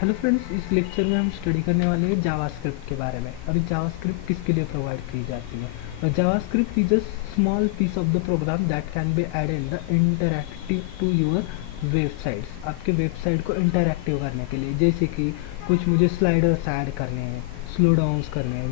Hello friends, इस lecture में हम स्टडी करने वाले हैं जावास्क्रिप्ट के बारे में। अभी जावास्क्रिप्ट किसके लिए प्रोवाइड की जाती है? JavaScript is a small piece of the program that can be added the interactive to your websites. आपके वेबसाइट को इंटरैक्टिव करने के लिए, जैसे कि कुछ मुझे स्लाइडर्स ऐड करने हैं, स्लो डाउन्स करने हैं,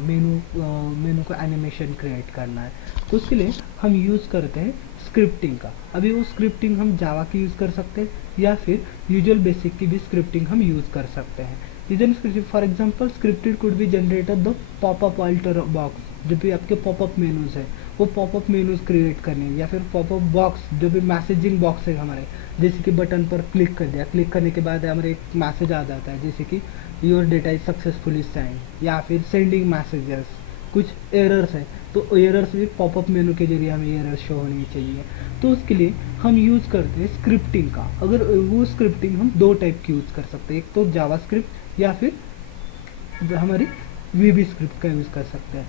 मेनू को एनिमेशन क्रिएट करना है, तो उसके लिए हम यूज़ करते हैं स्क्रिप्टिंग का। अभी वो स्क्रिप्टिंग हम जावा की यूज़ कर सकते हैं या फिर यूजुअल बेसिक की भी स्क्रिप्टिंग हम यूज़ कर सकते हैं। For example scripted could be generated the popup alter box. जो भी आपके पॉपअप मेनूज है वो पॉपअप मेनूज क्रिएट करने हैं, या फिर पॉपअप बॉक्स जो भी मैसेजिंग बॉक्स है हमारे, जैसे कि बटन पर क्लिक कर दिया, क्लिक करने के बाद हमारे एक मैसेज आ जाता है जैसे कि your data is successfully send, या फिर सेंडिंग मैसेजेस। कुछ एरर्स है तो एरर्स भी पॉपअप मेनू के जरिए हमें एरर्स शो होनी चाहिए, तो उसके लिए हम यूज़ करते हैं स्क्रिप्टिंग का। अगर वो स्क्रिप्टिंग हम दो टाइप की यूज़ कर सकते हैं, एक तो जावास्क्रिप्ट या फिर जो हमारी वीबी स्क्रिप्ट का यूज़ कर सकते हैं।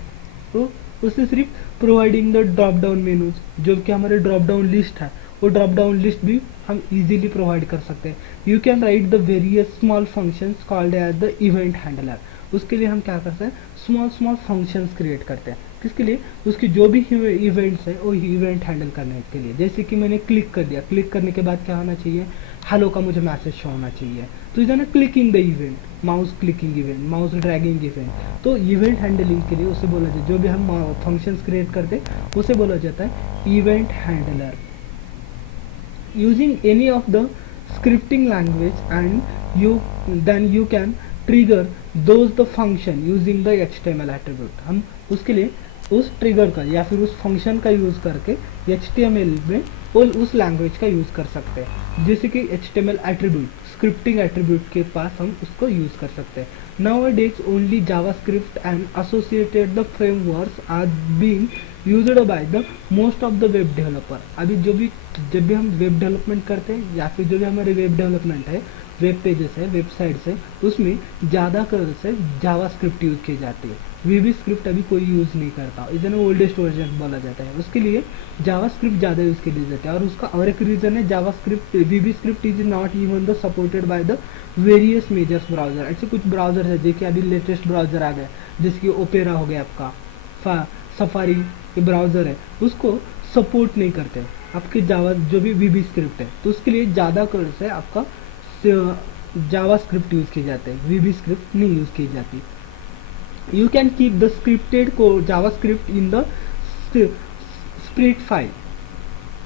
तो उससे सिर्फ providing the drop down menus, जो कि हमारे ड्रॉप डाउन लिस्ट है, वो ड्रॉप डाउन लिस्ट भी हम इजीली प्रोवाइड कर सकते हैं। You can write the various small functions called as the event handler. उसके लिए हम क्या करते हैं, स्मॉल स्मॉल फंक्शंस क्रिएट करते हैं। किसके लिए? उसकी जो भी इवेंट्स है वो इवेंट हैंडल करने के लिए। जैसे कि मैंने क्लिक कर दिया, क्लिक करने के बाद क्या होना चाहिए, हेलो का मुझे मैसेज शो होना चाहिए, तो इज ना clicking the event, mouse clicking event, mouse dragging event. तो इवेंट हैंडलिंग के लिए उसे बोला जाता है, जो भी हम फंक्शंस क्रिएट करते हैं उसे बोला जाता है event handler. Using any of the scripting language and you can trigger those the function using the HTML attribute। हम उसके लिए उस ट्रिगर का या फिर उस फंक्शन का यूज़ करके HTML में और उस लैंग्वेज का यूज़ कर सकते हैं। जैसे कि HTML एट्रीब्यूट, स्क्रिप्टिंग एट्रीब्यूट के पास हम उसको यूज़ कर सकते हैं। Nowadays only JavaScript and associated the frameworks are being used by the most of the web developer। अभी जब भी हम वेब डेवलपमेंट करते हैं या फिर जो भी हमारे वेब डेवलपमेंट है, वेब पेजेस है, वेबसाइट्स है, उसमें ज़्यादातर से जावास्क्रिप्ट यूज़ की जाती है। वीबी स्क्रिप्ट अभी कोई यूज़ नहीं करता, इसे ओल्डेस्ट वर्जन बोला जाता है। उसके लिए जावास्क्रिप्ट ज़्यादा यूज़ के लिए जाता है, और उसका और एक रीज़न है, JavaScript VB script is not even the supported by the various measures browser. ऐसे कुछ ब्राउजर है जो कि अभी लेटेस्ट ब्राउजर आ गया, जैसे कि ओपेरा हो गया, आपका सफारी के ब्राउजर है, उसको सपोर्ट नहीं करते आपके जावा जो भी वीबी स्क्रिप्ट है। तो उसके लिए ज़्यादा कर से आपका जावा स्क्रिप्ट यूज़ किए जाते हैं, वीबी स्क्रिप्ट नहीं यूज़ की जाती। You can keep the scripted को JavaScript in the split file.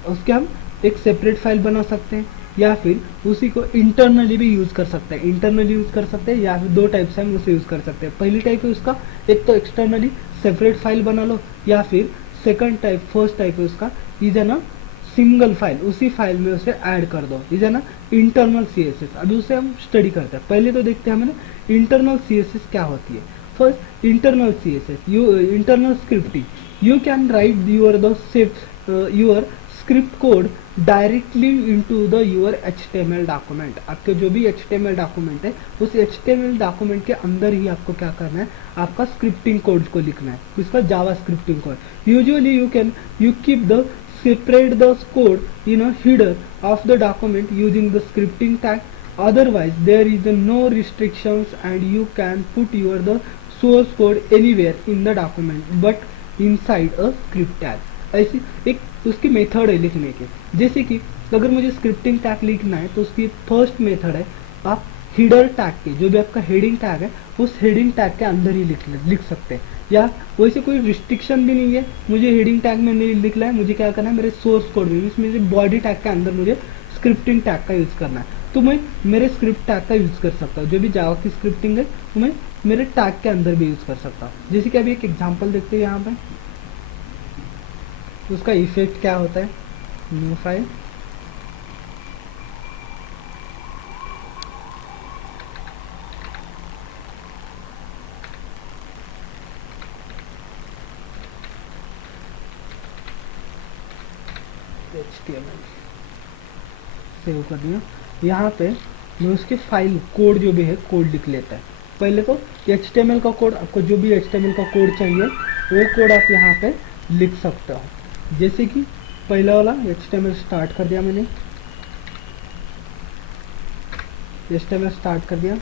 उसके हम एक सेपरेट फाइल बना सकते हैं, या फिर उसी को इंटरनली भी यूज़ कर सकते हैं। इंटरनली यूज़ कर सकते हैं, या फिर दो टाइप से हम उसे यूज़ कर सकते हैं। पहली टाइप है उसका, एक तो एक्सटर्नली सेपरेट फाइल बना लो, या फिर फर्स्ट टाइप है उसका, इज है ना सिंगल फाइल, उसी फाइल में उसे ऐड कर दो, इज है ना इंटरनल CSS। अभी उसे हम स्टडी करते हैं। पहले तो देखते हैं हमें इंटरनल CSS क्या होती है। First internal CSS, internal scripting. You can right your script code directly into the your HTML document. आपके जो भी HTML डॉक्यूमेंट है, उस HTML डॉक्यूमेंट के अंदर ही आपको क्या करना है, आपका स्क्रिप्टिंग कोड को लिखना है, उसका जावा scripting code. Usually you keep the separate the code in a header of the document using the scripting tag, otherwise there is no restrictions and you can put the source code anywhere in the document but inside a script tag। ऐसी एक उसकी method है लिखने की। जैसे कि अगर मुझे स्क्रिप्टिंग टैग लिखना है तो उसकी फर्स्ट मेथड है, आप हीडर टैग के, जो भी आपका हेडिंग टैग है उस हेडिंग टैग के अंदर ही लिख सकते हैं, या वैसे कोई रिस्ट्रिक्शन भी नहीं है, मुझे हेडिंग टैग में नहीं लिखना है, मुझे क्या करना है, मेरे सोर्स कोड में, इसमें बॉडी टैग के अंदर मुझे स्क्रिप्टिंग टैग का यूज़ करना है, तो मैं मेरे स्क्रिप्ट टैग का यूज़ कर सकता हूँ। जो भी जावा की स्क्रिप्टिंग है तो मैं मेरे टैग के अंदर भी यूज़ कर सकता हूँ। जैसे कि अभी एक एग्जाम्पल देखते हैं यहाँ पे, उसका इफेक्ट क्या होता है। न्यू फाइल, HTML सेव कर दिया। यहाँ पे मैं उसके फाइल कोड जो भी है कोड लिख लेता है। पहले तो HTML का कोड, आपको जो भी HTML का कोड चाहिए वो कोड आप यहाँ पे लिख सकते हो। जैसे कि पहला वाला HTML स्टार्ट कर दिया मैंने, HTML स्टार्ट कर दिया।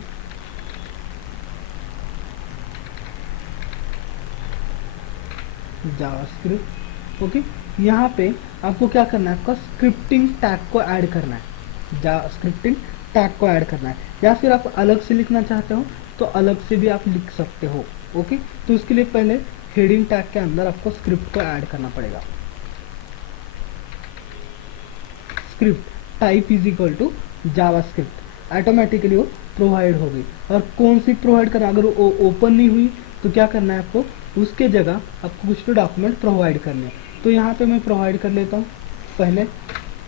जावास्क्रिप्ट। ओके, यहाँ पे आपको क्या करना है, आपका स्क्रिप्टिंग टैग को ऐड करना है, स्क्रिप्टिंग टैग को ऐड करना है, या फिर आप अलग से लिखना चाहते हो तो अलग से भी आप लिख सकते हो। ओके, तो उसके लिए पहले हेडिंग टैग के अंदर आपको स्क्रिप्ट को ऐड करना पड़ेगा। Script type is equal to JavaScript, automatically वो प्रोवाइड हो गई। और कौन सी प्रोवाइड करना, अगर वो ओपन नहीं हुई तो क्या करना है आपको, उसके जगह आपको कुछ तो डॉक्यूमेंट प्रोवाइड करने हैं। तो यहाँ पे मैं प्रोवाइड कर लेता हूँ, पहले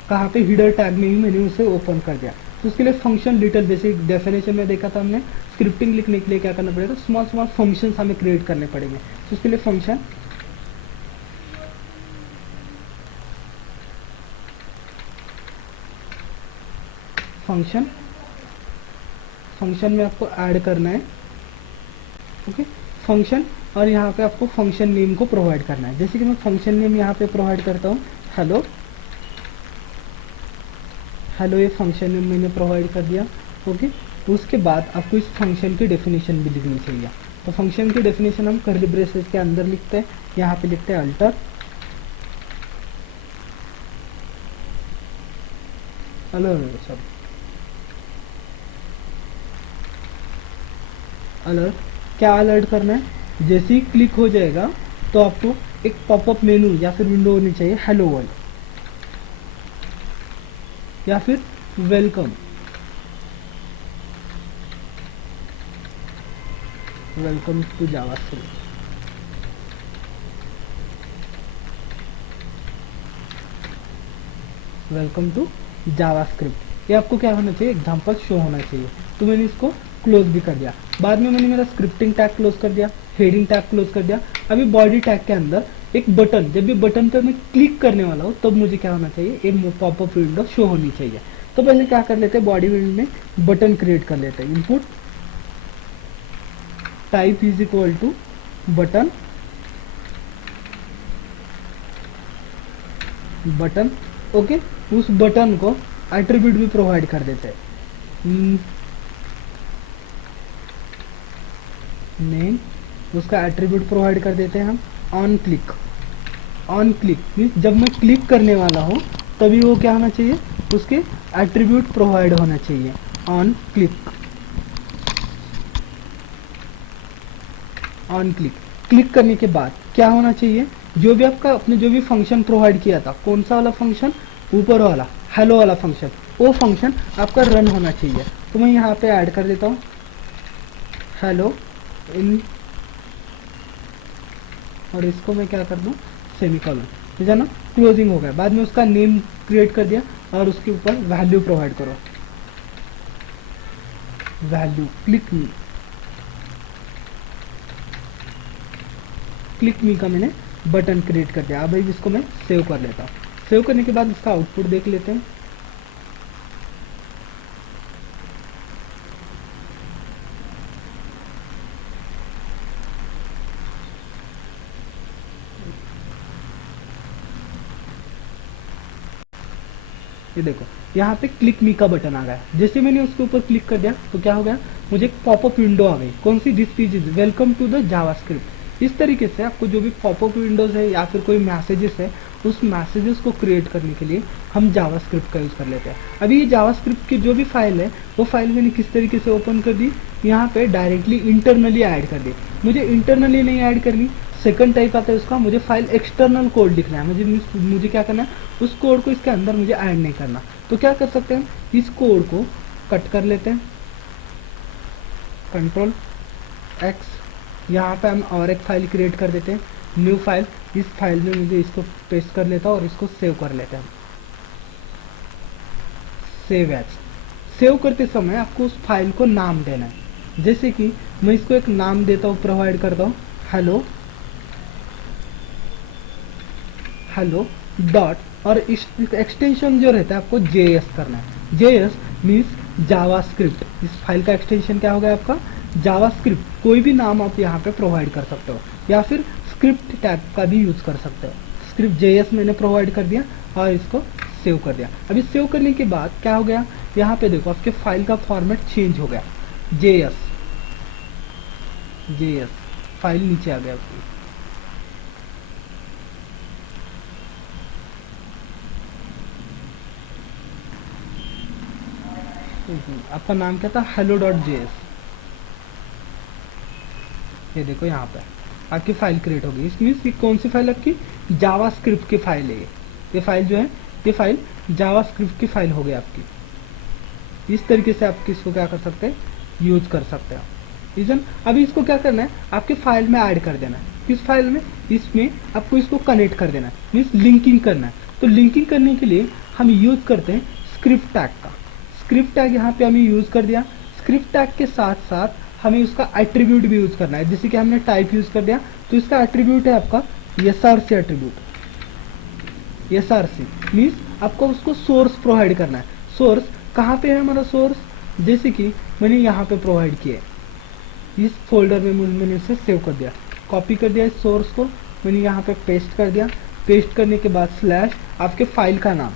कहाँ पे हिडर टैग में ही मैंने उसे ओपन कर दिया। तो उसके लिए फंक्शन डिटेल, जैसे डेफिनेशन में देखा था हमने, स्क्रिप्टिंग लिखने के लिए क्या करना पड़ेगा, स्मॉल स्मॉल फंक्शंस हमें क्रिएट करने पड़ेंगे। तो उसके लिए फंक्शन फंक्शन में आपको ऐड करना है। ओके, फंक्शन, और यहाँ पे आपको फंक्शन नेम को प्रोवाइड करना है। जैसे कि मैं फंक्शन नेम यहाँ पे प्रोवाइड करता हूँ हेलो, ये फंक्शन नेम मैंने प्रोवाइड कर दिया। ओके, उसके बाद आपको इस फंक्शन की डेफिनेशन भी लिखनी चाहिए। तो फंक्शन की डेफिनेशन हम कर्ली ब्रेसेस के अंदर लिखते हैं, यहाँ पे लिखते हैं अल्टर, सब अलर्ट, क्या अलर्ट करना है, जैसे ही क्लिक हो जाएगा तो आपको एक पॉपअप मेनू या फिर विंडो होनी चाहिए, हेलो वर्ल्ड या फिर welcome to JavaScript. Welcome to JavaScript, ये आपको क्या होना चाहिए, एग्जाम्पल शो होना चाहिए। तो मैंने इसको क्लोज भी कर दिया। बाद में मैंने मेरा स्क्रिप्टिंग टैग क्लोज कर दिया, हेडिंग टैग क्लोज कर दिया। अभी बॉडी टैग के अंदर एक बटन, जब भी बटन पर मैं क्लिक करने वाला हूँ तब मुझे क्या होना चाहिए, एक पॉपअप विंडो शो होनी चाहिए। तो पहले क्या कर लेते हैं, बॉडी विंडो में बटन क्रिएट कर लेते हैं। Input type is equal to button, okay, उस बटन को एट्रीब्यूट भी प्रोवाइड कर देते हैं, नेम, उसका एट्रीब्यूट प्रोवाइड कर देते हैं हम। ऑन क्लिक मीन्स जब मैं क्लिक करने वाला हूँ तभी वो क्या होना चाहिए, उसके एट्रीब्यूट प्रोवाइड होना चाहिए। ऑन क्लिक करने के बाद क्या होना चाहिए, जो भी आपका आपने जो भी फंक्शन प्रोवाइड किया था, कौन सा वाला फंक्शन, ऊपर वाला हेलो वाला फंक्शन, वो फंक्शन आपका रन होना चाहिए। तो मैं यहाँ पे ऐड कर देता हूँ हेलो इन, और इसको मैं क्या कर दूँ, सेमीकोलन, ठीक है ना, क्लोजिंग हो गया। बाद में उसका नेम क्रिएट कर दिया और उसके ऊपर वैल्यू प्रोवाइड करो, वैल्यू क्लिक मी का मैंने बटन क्रिएट कर दिया। अब भाई इसको मैं सेव कर लेता हूँ। सेव करने के बाद इसका आउटपुट देख लेते हैं। ये देखो यहाँ पे क्लिक मी का बटन आ गया। जैसे मैंने उसके ऊपर क्लिक कर दिया तो क्या हो गया, मुझे एक पॉपअप विंडो आ गई। कौन सी, this page is welcome to the JavaScript. इस तरीके से आपको जो भी पॉपअप विंडोज है या फिर कोई मैसेजेस है, उस मैसेजेस को क्रिएट करने के लिए हम जावास्क्रिप्ट का यूज कर लेते हैं। अभी ये जावास्क्रिप्ट की जो भी फाइल है वो फाइल मैंने किस तरीके से ओपन कर दी, यहाँ पे डायरेक्टली इंटरनली ऐड कर दी। मुझे इंटरनली नहीं ऐड करनी, सेकंड टाइप आता है उसका, मुझे फाइल एक्सटर्नल कोड लिखना है। मुझे क्या करना है, उस कोड को इसके अंदर मुझे ऐड नहीं करना। तो क्या कर सकते हैं, इस कोड को कट कर लेते हैं, कंट्रोल एक्स, यहाँ पे हम और एक फाइल क्रिएट कर देते हैं, न्यू फाइल। इस फाइल में मुझे इसको पेस्ट कर लेता हूँ और इसको सेव कर लेते हैं, सेव एज। सेव करते समय आपको उस फाइल को नाम देना है। जैसे कि मैं इसको एक नाम देता हूँ, प्रोवाइड करता हूँ हेलो डॉट, और इस एक्सटेंशन जो रहता है आपको JS करना है। JS means JavaScript. इस फाइल का एक्सटेंशन क्या होगा आपका, जावास्क्रिप्ट। कोई भी नाम आप यहाँ पे प्रोवाइड कर सकते हो या फिर स्क्रिप्ट टैग का भी यूज कर सकते हो। स्क्रिप्ट JS मैंने प्रोवाइड कर दिया और इसको सेव कर दिया। अभी सेव करने के बाद क्या हो गया, यहाँ पे देखो आपके फाइल का फॉर्मेट चेंज हो गया, JS फाइल नीचे आ गया आपकी। आपका नाम क्या था, हेलो डॉट जेएस। ये देखो यहाँ पे आपकी फाइल क्रिएट होगी। इसमें ये कौन सी फाइल आपकी, जावास्क्रिप्ट की फाइल है ये फाइल जो है, ये फाइल जावास्क्रिप्ट की फाइल हो गई आपकी। इस तरीके से आप इसको क्या कर सकते हैं, यूज कर सकते हो। रीजन अभी इसको क्या करना है, आपके फाइल में ऐड कर देना है। किस फाइल में, इसमें आपको इसको कनेक्ट कर देना है, मीन्स लिंकिंग करना है। तो लिंकिंग करने के लिए हम यूज करते हैं स्क्रिप्ट टैग का। स्क्रिप्ट टैग यहाँ पे हमें यूज कर दिया। स्क्रिप्ट टैग के साथ साथ हमें उसका एट्रीब्यूट भी यूज करना है। जैसे कि हमने टाइप यूज कर दिया, तो इसका एट्रीब्यूट है आपका एसआरसी एट्रीब्यूट। एसआरसी मीन्स आपको उसको सोर्स प्रोवाइड करना है। सोर्स कहाँ पे है हमारा सोर्स, जैसे कि मैंने यहाँ पे प्रोवाइड किया है, इस फोल्डर में मैंने इसे सेव कर दिया, कॉपी कर दिया इस सोर्स को, मैंने यहाँ पे पेस्ट कर दिया। पेस्ट करने के बाद स्लैश आपके फाइल का नाम,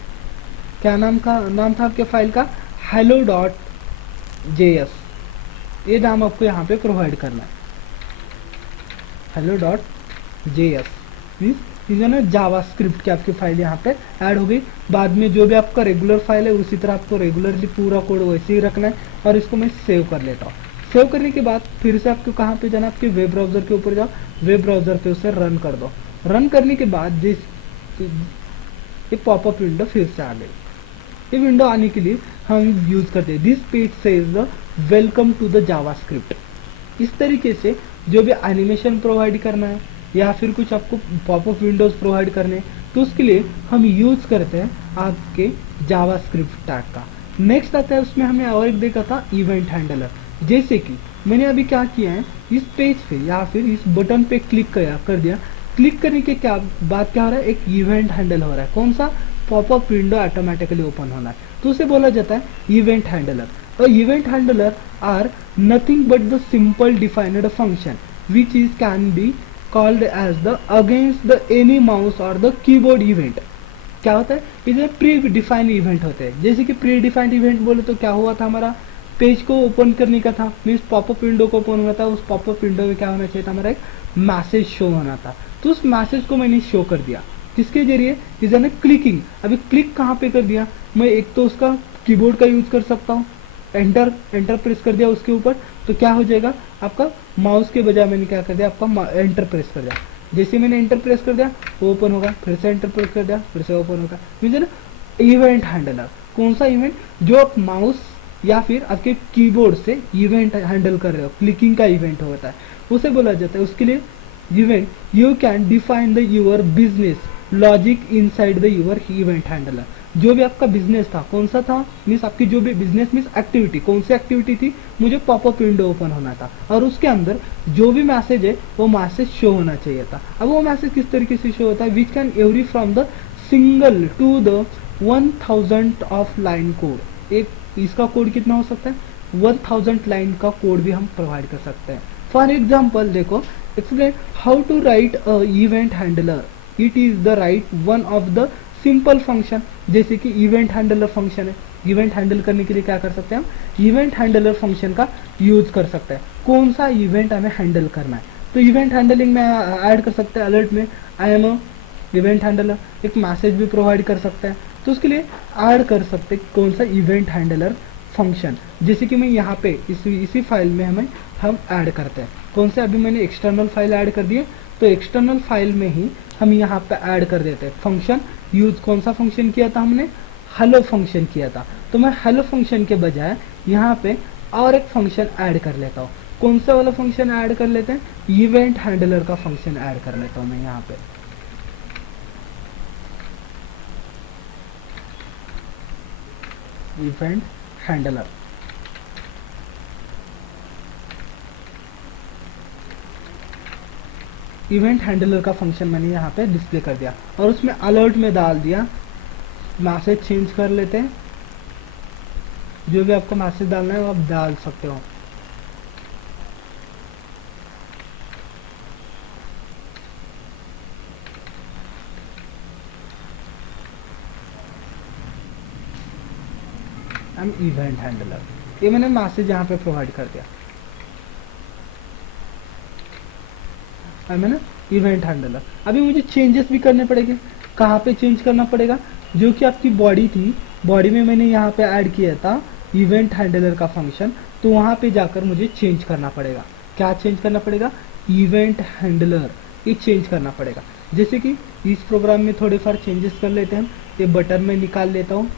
क्या नाम था आपके फाइल का, हेलो डॉट जेएस, ये नाम आपको यहाँ पे प्रोवाइड करना है, हेलो डॉट जेएस। मीन्स ना जावास्क्रिप्ट की आपकी फाइल यहाँ पे ऐड हो गई। बाद में जो भी आपका रेगुलर फाइल है उसी तरह आपको रेगुलरली पूरा कोड वैसे ही रखना है। और इसको मैं सेव कर लेता हूँ। सेव करने के बाद फिर से आपको कहाँ पे जाना, आपके वेब ब्राउजर के ऊपर जाओ, वेब ब्राउजर पे उसे रन कर दो। रन करने के बाद ये पॉपअप विंडो फिर से आ गई। ये विंडो आने के लिए हम यूज करते हैं this page says the welcome to the JavaScript. इस तरीके से जो भी एनिमेशन प्रोवाइड करना है या फिर कुछ आपको पॉपअप विंडोज प्रोवाइड करने हैं, तो उसके लिए हम यूज करते हैं आपके जावास्क्रिप्ट टैग का। नेक्स्ट आता है, उसमें हमने और एक देखा था इवेंट हैंडलर। जैसे कि मैंने अभी क्या किया है, इस पेज पे या फिर इस बटन पे क्लिक कर दिया। क्लिक करने के बाद क्या हो रहा है, एक इवेंट हैंडल हो रहा है। कौन सा, पॉपअप विंडो ऑटोमेटिकली ओपन होना है, तो उसे बोला जाता है इवेंट हैंडलर। और event handler are nothing but the simple defined function which is can be called as the against the any mouse और द कीबोर्ड इवेंट। क्या होता है, इसे प्री डिफाइंड इवेंट होते हैं। जैसे कि प्री डिफाइंड इवेंट बोले तो क्या हुआ था, हमारा पेज को ओपन करने का था, मीन्स पॉपअप विंडो को ओपन होना था। उस पॉपअप विंडो में क्या होना चाहिए था, हमारा एक मैसेज शो होना था। तो उस मैसेज को मैंने शो कर दिया, किसके जरिए, इज एन क्लिकिंग। अभी क्लिक कहाँ पे कर दिया, मैं एक तो उसका कीबोर्ड का यूज कर सकता हूँ, एंटर प्रेस कर दिया उसके ऊपर, तो क्या हो जाएगा आपका, माउस के बजाय मैंने क्या कर दिया, आपका एंटर प्रेस कर दिया। जैसे मैंने एंटर प्रेस कर दिया वो ओपन होगा, फिर से एंटर प्रेस कर दिया फिर से ओपन होगा। मीन्स ना इवेंट हैंडलर, कौन सा इवेंट, जो आप माउस या फिर आपके कीबोर्ड से इवेंट हैंडल कर रहे हो, क्लिकिंग का इवेंट होता है, उसे बोला जाता है। उसके लिए event, you can define the your business logic inside the your event handler. जो भी आपका बिजनेस था, कौन सा था, मीन्स आपकी जो भी बिजनेस मीन्स एक्टिविटी, कौन सी एक्टिविटी थी, मुझे पॉपअप विंडो ओपन होना था और उसके अंदर जो भी मैसेज है वो मैसेज शो होना चाहिए था। अब वो मैसेज किस तरीके से शो होता है, which can every from the single to the 1000 of line code. एक इसका कोड कितना हो सकता है, 1000 लाइन का कोड भी हम प्रोवाइड कर सकते हैं। फॉर एग्जाम्पल देखो, explain how to write a event handler, it is the write one of the simple function. जैसे कि इवेंट हैंडलर फंक्शन है, इवेंट हैंडल करने के लिए क्या कर सकते हैं हम, इवेंट हैंडलर फंक्शन का यूज कर सकते हैं। कौन सा इवेंट हमें हैंडल करना है, तो इवेंट हैंडलिंग में ऐड कर सकते हैं अलर्ट में, I am a event handler, एक मैसेज भी प्रोवाइड कर सकते हैं। तो उसके लिए ऐड कर सकते हैं कौन सा इवेंट हैंडलर फंक्शन। जैसे कि मैं यहाँ पे इसी फाइल में हम ऐड करते हैं, कौन से, अभी मैंने एक्सटर्नल फाइल ऐड कर दिए, तो एक्सटर्नल फाइल में ही हम यहाँ पे ऐड कर देते हैं फंक्शन। यूज कौन सा फंक्शन किया था हमने, हेलो फंक्शन किया था। तो मैं हेलो फंक्शन के बजाय यहाँ पे और एक फंक्शन ऐड कर लेता हूँ। कौन सा वाला फंक्शन ऐड कर लेते हैं, इवेंट हैंडलर का फंक्शन ऐड कर लेता हूँ मैं यहाँ पे। इवेंट हैंडलर, इवेंट हैंडलर का फंक्शन मैंने यहाँ पे डिस्प्ले कर दिया और उसमें अलर्ट में डाल दिया, मैसेज चेंज कर लेते हैं। जो भी आपको मैसेज डालना है वो आप डाल सकते हो। इवेंट हैंडलर, ये मैंने मैसेज यहाँ पे प्रोवाइड कर दिया, मैंने इवेंट हैंडलर। अभी मुझे चेंजेस भी करने पड़ेंगे, कहाँ पे चेंज करना पड़ेगा, जो कि आपकी बॉडी थी, बॉडी में मैंने यहाँ पे ऐड किया था इवेंट हैंडलर का फंक्शन, तो वहाँ पे जाकर मुझे चेंज करना पड़ेगा। क्या चेंज करना पड़ेगा? इवेंट हैंडलर, ये चेंज करना पड़ेगा। जैसे कि इस प्रोग्राम में थोड़े फार चेंजेस कर लेते हैं हम। ये बटन में निकाल लेता हूँ,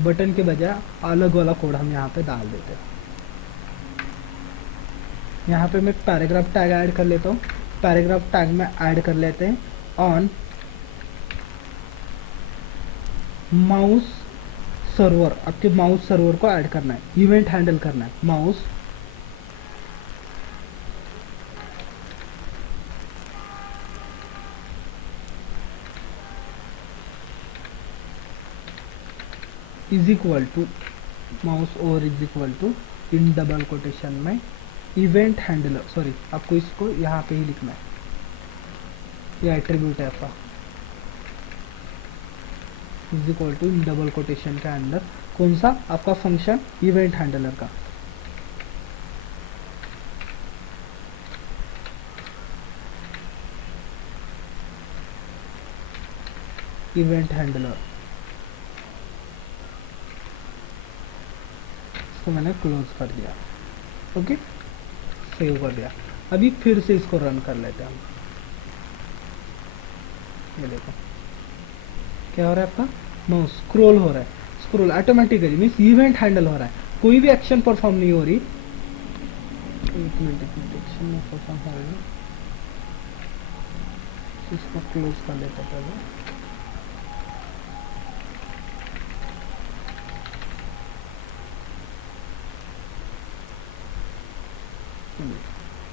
बटन के बजाय अलग वाला कोड हम यहाँ पे डाल देते हैं। यहाँ पे मैं पैराग्राफ टैग ऐड कर लेता हूँ। पैराग्राफ टैग में ऐड कर लेते हैं ऑन माउस सर्वर। आपके माउस सर्वर को ऐड करना है, इवेंट हैंडल करना है। Mouse is equal to mouse over is equal to in double quotation में इवेंट हैंडलर, सॉरी आपको इसको यहाँ पे ही लिखना है, ये एट्रीब्यूट है आपका। Is equal to in double quotation के अंदर कौन सा? आपका फंक्शन इवेंट हैंडलर का। इवेंट हैंडलर, इसको मैंने क्लोज कर दिया। ओके, सेव कर दिया। अभी फिर से इसको रन कर लेते हैं हम। ये देखो क्या हो रहा है, आपका माउस स्क्रॉल हो रहा है, scroll automatically means event handle हो रहा है, कोई भी एक्शन परफॉर्म नहीं हो रही। एक मिनट एक्शन में परफॉर्म हो रही है, इसको क्लोज कर लेते पहले।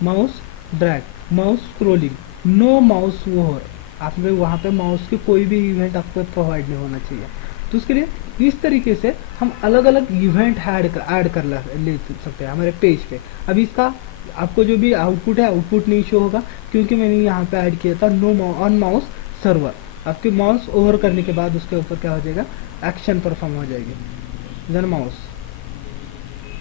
Mouse drag, mouse scrolling, no mouse over. आपने वहाँ पे माउस के कोई भी इवेंट आपको प्रोवाइड नहीं होना चाहिए। तो उसके लिए इस तरीके से हम अलग अलग इवेंट ऐड कर ले सकते हैं हमारे पेज पे। अभी इसका आपको जो भी आउटपुट है, आउटपुट नहीं शो होगा क्योंकि मैंने यहाँ पे ऐड किया था नो ऑन माउस सर्वर। आपके माउस ओवर करने के बाद उसके ऊपर क्या हो जाएगा? एक्शन परफॉर्म हो जाएगी, देन माउस,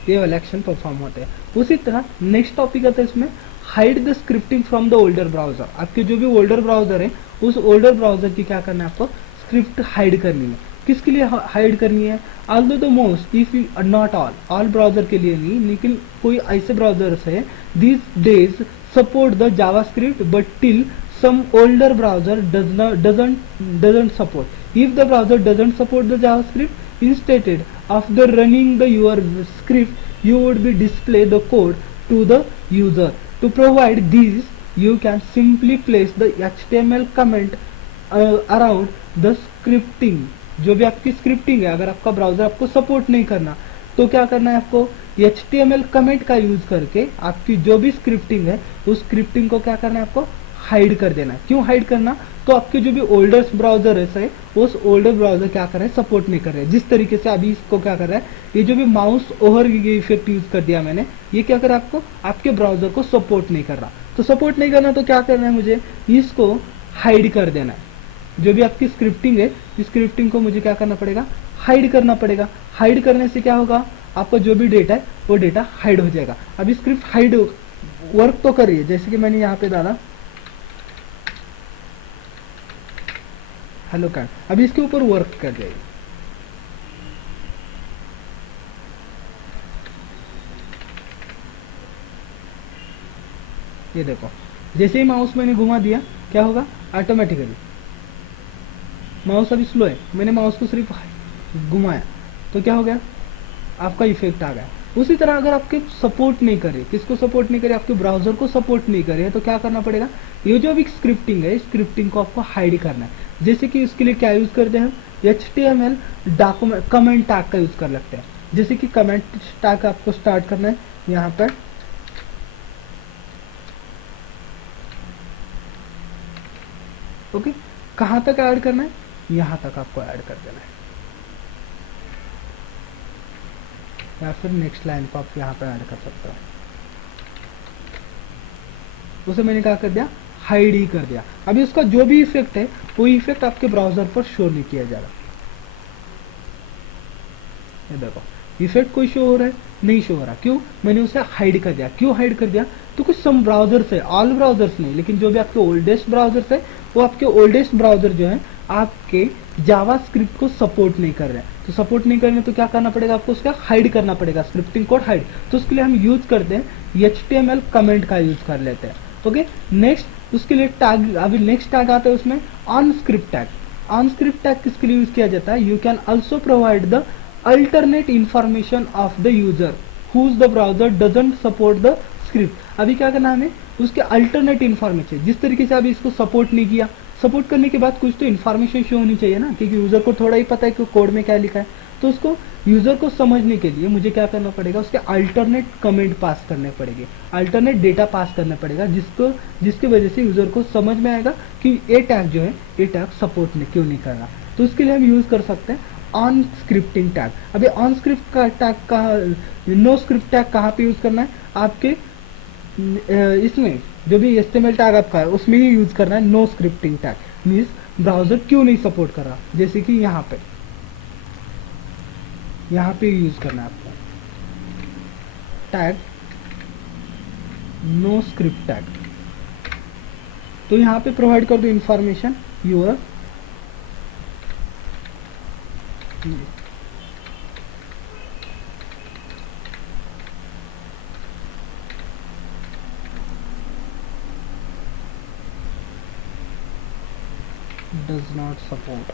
ये वाले एक्शन परफॉर्म होते हैं। उसी तरह नेक्स्ट टॉपिक आता है इसमें hide the scripting from the older browser. आपके जो भी ओल्डर ब्राउजर है, उस ओल्डर ब्राउजर की क्या करना है आपको? स्क्रिप्ट हाइड करनी है। किसके लिए हाइड करनी है? Although the most if you not all browser के लिए नहीं, लेकिन कोई ऐसे ब्राउजर्स है this days support the JavaScript but till some older browser doesn't support. If the browser doesn't support the JavaScript, instead after running the your script you would be display the code to the user. To provide this, you can simply place the HTML comment around the scripting. जो भी आपकी scripting है, अगर आपका browser आपको support नहीं करना तो क्या करना है आपको? HTML कमेंट का यूज करके आपकी जो भी स्क्रिप्टिंग है उस स्क्रिप्टिंग को क्या करना है आपको? हाइड कर देना है। क्यों हाइड करना? तो आपके जो भी ओल्डर ब्राउजर है उस ओल्डर ब्राउजर क्या कर रहे हैं? सपोर्ट नहीं कर रहे हैं। जिस तरीके से अभी इसको क्या कर रहा है, ये जो भी माउस ओवर इफेक्ट यूज कर दिया मैंने, ये क्या कर रहा है आपको? आपके ब्राउजर को सपोर्ट नहीं कर रहा। तो सपोर्ट नहीं करना तो क्या करना है मुझे? इसको हाइड कर देना है। जो भी आपकी स्क्रिप्टिंग है, इस स्क्रिप्टिंग को मुझे क्या करना पड़ेगा? हाइड करना पड़ेगा। हाइड करने से क्या होगा? आपका जो भी डेटा है वो डेटा हाइड हो जाएगा। अभी स्क्रिप्ट हाइड वर्क तो कर रही है, जैसे कि मैंने यहाँ पे डाला हेलो कैट, अभी इसके ऊपर वर्क कर जाएगी। ये देखो, जैसे ही माउस मैंने घुमा दिया क्या होगा? ऑटोमेटिकली माउस अभी स्लो है, मैंने माउस को सिर्फ घुमाया तो क्या हो गया? आपका इफेक्ट आ गया। उसी तरह अगर आपके सपोर्ट नहीं करे, किसको सपोर्ट नहीं करे? आपके ब्राउजर को सपोर्ट नहीं करे तो क्या करना पड़ेगा? ये जो भी स्क्रिप्टिंग है, स्क्रिप्टिंग को आपको हाइड करना है। जैसे कि इसके लिए क्या यूज करते हैं? HTML डॉक्यूमेंट कमेंट टैग का यूज कर लगते हैं। जैसे कि कमेंट टैग आपको स्टार्ट करना है यहाँ पर, ओके, कहाँ तक ऐड करना है? यहाँ तक आपको ऐड कर देना है, या फिर नेक्स्ट लाइन को आप यहाँ पर ऐड कर सकते हो। उसे मैंने क्या कर दिया? हाइड ही कर दिया। अभी उसका जो भी इफेक्ट है वो इफेक्ट आपके ब्राउजर पर शो नहीं किया जा रहा। ये देखो, इफेक्ट कोई शो हो रहा है? नहीं शो हो रहा। क्यों? मैंने उसे हाइड कर दिया। क्यों हाइड कर दिया? तो कुछ सम ब्राउजर्स है, ऑल ब्राउजर्स नहीं, लेकिन जो भी आपके ओल्डेस्ट ब्राउजर्स है वो आपके ओल्डेस्ट ब्राउजर जो है आपके जावास्क्रिप्ट को सपोर्ट नहीं कर रहे हैं। तो सपोर्ट नहीं करने तो क्या करना पड़ेगा आपको, उसका हाइड करना पड़ेगा, स्क्रिप्टिंग कोड हाइड। तो उसके लिए हम यूज करते हैं HTML कमेंट का यूज कर लेते हैं। ओके, नेक्स्ट उसके लिए टैग, अभी नेक्स्ट टैग आता है उसमें on script tag. On script tag किसके लिए यूज किया जाता है, you can also provide the alternate information of the user whose the browser doesn't support the script. अभी क्या करना है हमें, उसके अल्टरनेट इन्फॉर्मेशन, जिस तरीके से अभी इसको सपोर्ट नहीं किया, सपोर्ट करने के बाद कुछ तो इन्फॉर्मेशन शो होनी चाहिए ना, क्योंकि यूजर को थोड़ा ही पता है कि कोड में क्या लिखा है। तो उसको यूजर को समझने के लिए मुझे क्या करना पड़ेगा, उसके अल्टरनेट कमेंट पास करने पड़ेंगे, अल्टरनेट डेटा पास करना पड़ेगा, जिसकी वजह से यूजर को समझ में आएगा कि ये टैग जो है, ये टैग सपोर्ट क्यों नहीं कर रहा। तो उसके लिए हम यूज कर सकते हैं ऑन स्क्रिप्टिंग टैग। अभी ऑन स्क्रिप्ट का टैग का, नो स्क्रिप्ट टैग कहाँ पे यूज करना है, आपके इसमें जो भी HTML टैग आपका है उसमें ही यूज करना है no scripting tag, means browser क्यों नहीं सपोर्ट कर रहा, जैसे कि यहाँ पे यूज करना है आपको टैग नो स्क्रिप्ट टैग। तो यहाँ पे प्रोवाइड कर दो information your does not support।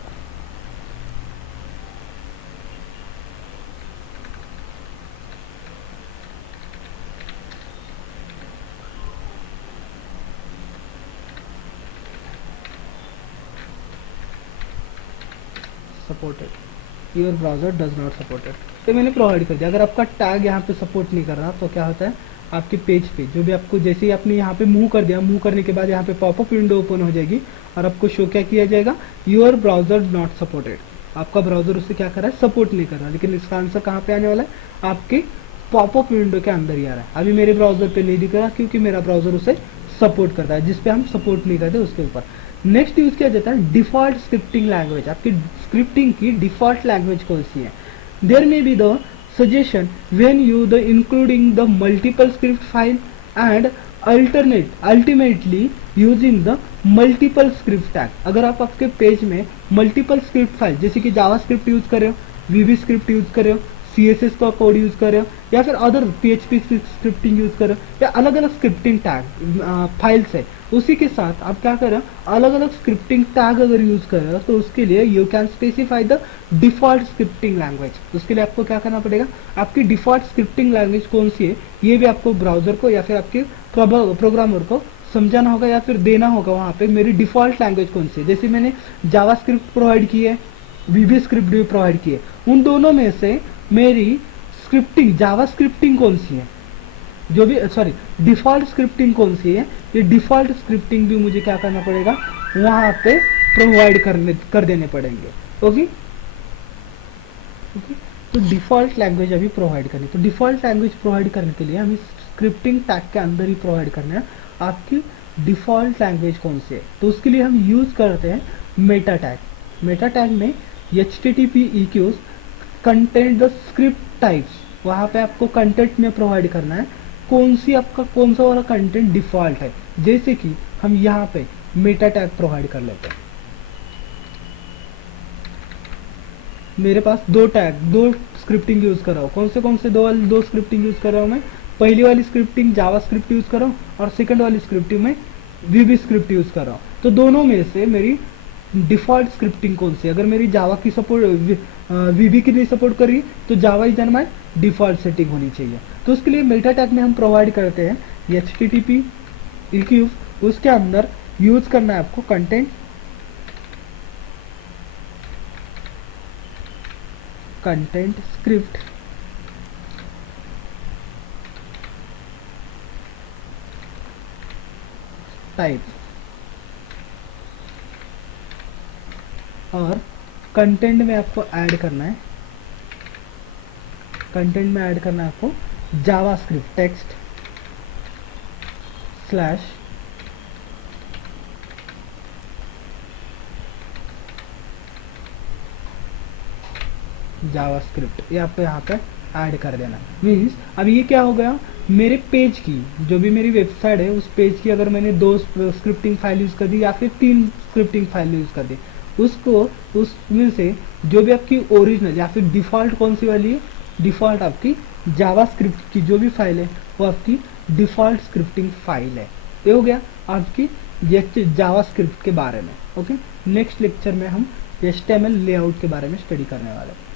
Supported, your browser does not supported. तो मैंने प्रोवाइड कर दिया। अगर आपका टैग यहाँ पे सपोर्ट नहीं कर रहा तो क्या होता है, आपके पेज पे जो भी आपको, जैसे ही आपने यहाँ पे मूव कर दिया, मूव करने के बाद यहाँ पे पॉपअप विंडो ओपन हो जाएगी और आपको शो क्या किया जाएगा, योर ब्राउजर नॉट सपोर्टेड। आपका ब्राउजर उससे क्या कर रहा है, सपोर्ट नहीं कर रहा। लेकिन इसका आंसर कहाँ पे आने वाला है, आपके पॉपअप विंडो के अंदर ही आ रहा है। अभी मेरे ब्राउजर पे नहीं दिख रहा क्योंकि मेरा ब्राउजर उसे सपोर्ट करता है, जिसपे हम सपोर्ट नहीं करते उसके ऊपर। नेक्स्ट यूज किया जाता है डिफॉल्ट स्क्रिप्टिंग लैंग्वेज। आपकी स्क्रिप्टिंग की डिफॉल्ट लैंग्वेज कौन सी है, there may be the suggestion when you the including the multiple script file and ultimately using the multiple script tag। अगर आप आपके पेज में मल्टीपल स्क्रिप्ट फाइल, जैसे कि जावास्क्रिप्ट यूज कर रहे हो, VB स्क्रिप्ट यूज कर रहे हो, CSS का कोड यूज कर रहे हो, या फिर अदर PHP स्क्रिप्टिंग यूज कर रहे हो, या अलग अलग स्क्रिप्टिंग टैग फाइल्स है, उसी के साथ आप क्या कर रहे हो, अलग अलग स्क्रिप्टिंग टैग अगर यूज कर रहे हो, तो उसके लिए you can specify the default scripting language. उसके लिए आपको क्या करना पड़ेगा, आपकी डिफॉल्ट स्क्रिप्टिंग लैंग्वेज कौन सी है, ये भी आपको ब्राउजर को या फिर आपके प्रोग्रामर को समझाना होगा या फिर देना होगा वहाँ पे, मेरी डिफॉल्ट लैंग्वेज कौन सी है। जैसे मैंने जावास्क्रिप्ट प्रोवाइड की है, VB स्क्रिप्ट भी प्रोवाइड की है, उन दोनों में से मेरी स्क्रिप्टिंग जावा स्क्रिप्टिंग कौन सी है, जो भी डिफॉल्ट स्क्रिप्टिंग कौन सी है, ये डिफॉल्ट स्क्रिप्टिंग भी मुझे क्या करना पड़ेगा, वहां पे प्रोवाइड कर देने पड़ेंगे। ओके, तो डिफॉल्ट लैंग्वेज अभी प्रोवाइड करनी, तो डिफॉल्ट लैंग्वेज प्रोवाइड करने के लिए हमें स्क्रिप्टिंग टैग के अंदर ही प्रोवाइड करना है आपकी डिफॉल्ट लैंग्वेज कौन सी है। तो उसके लिए हम यूज करते हैं मेटा टैग। मेटा टैग में HTTP EQs content the script types, वहाँ पे आपको कंटेंट में प्रोवाइड करना है कौन सा वाला कंटेंट डिफॉल्ट है। जैसे कि हम यहाँ पे मेटा टैग प्रोवाइड कर लेते हैं। मेरे पास दो स्क्रिप्टिंग यूज कर रहा हूँ, कौन से दो स्क्रिप्टिंग यूज कर रहा हूँ मैं, पहली वाली स्क्रिप्टिंग जावा स्क्रिप्ट यूज कर रहा हूँ और सेकंड वाली स्क्रिप्टिंग में VB स्क्रिप्ट यूज कर रहा हूँ। तो दोनों में से मेरी डिफॉल्ट स्क्रिप्टिंग कौन सी है, अगर मेरी जावा की सपोर्ट VB की नहीं सपोर्ट कर रही तो Java is my default setting होनी चाहिए। तो उसके लिए मेटा टैग में हम प्रोवाइड करते हैं HTTP EQ, उसके अंदर यूज करना है आपको कंटेंट स्क्रिप्ट टाइप, और कंटेंट में आपको ऐड करना है, आपको जावास्क्रिप्ट टेक्स्ट स्लैश जावास्क्रिप्ट, ये आपको यहाँ पे ऐड कर देना। मीन्स अब ये क्या हो गया, मेरे पेज की जो भी मेरी वेबसाइट है उस पेज की अगर मैंने 2 स्क्रिप्टिंग फाइल यूज कर दी या फिर 3 स्क्रिप्टिंग फाइल यूज कर दी, उसको उसमें से जो भी आपकी ओरिजिनल या फिर डिफ़ॉल्ट कौन सी वाली है, डिफ़ॉल्ट आपकी जावास्क्रिप्ट की जो भी फाइल है वो आपकी डिफ़ॉल्ट स्क्रिप्टिंग फाइल है। ये हो गया आपकी ये जावास्क्रिप्ट के बारे में। ओके, नेक्स्ट लेक्चर में हम HTML लेआउट के बारे में स्टडी करने वाले हैं।